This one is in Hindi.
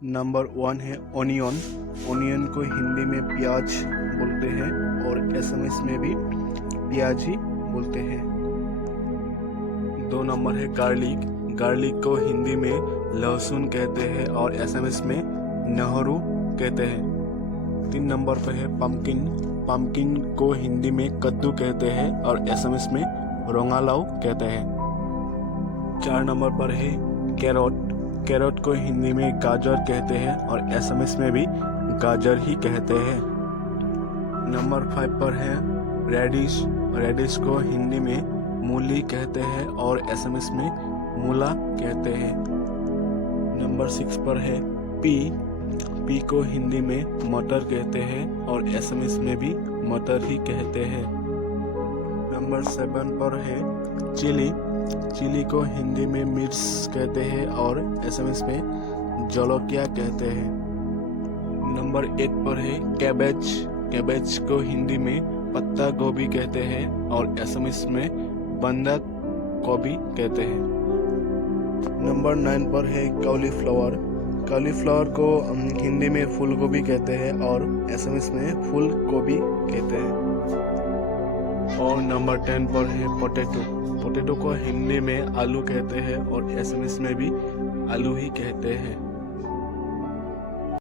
नंबर 1 है ओनियन। ओनियन को हिंदी में प्याज बोलते हैं और एसएमएस में भी प्याज ही बोलते हैं। 2 नंबर है गार्लिक। गार्लिक को हिंदी में लहसुन कहते हैं और एसएमएस में नहरू कहते हैं। 3 नंबर पर है पम्पकिन। पम्पकिन को हिंदी में कद्दू कहते हैं और एसएमएस में रोंगालाऊ कहते हैं। 4 नंबर पर है कैरोट। कैरोट को हिंदी में गाजर कहते हैं और एसएमएस में भी गाजर ही कहते हैं। नंबर 5 पर है रेडिश। रेडिश को हिंदी में मूली कहते हैं और एसएमएस में मूला कहते हैं। नंबर 6 पर है पी। पी को हिंदी में मटर कहते हैं और एसएमएस में भी मटर ही कहते हैं। नंबर 7 पर है चिली। चिली को हिंदी में मिर्च कहते हैं और एसएमएस में जलोकिया कहते हैं। नंबर 8 पर है कैबेज। कैबेज को हिंदी में पत्ता गोभी कहते हैं और एसएमएस में बंदा गोभी कहते हैं। नंबर 9 पर है कॉलीफ्लावर। कॉलीफ्लावर को हिंदी में फूल गोभी कहते हैं और एसएमएस में फूल गोभी कहते हैं। और नंबर 10 पर है पोटैटो। पोटैटो को हिंदी में आलू कहते हैं और एसएमएस में भी आलू ही कहते हैं।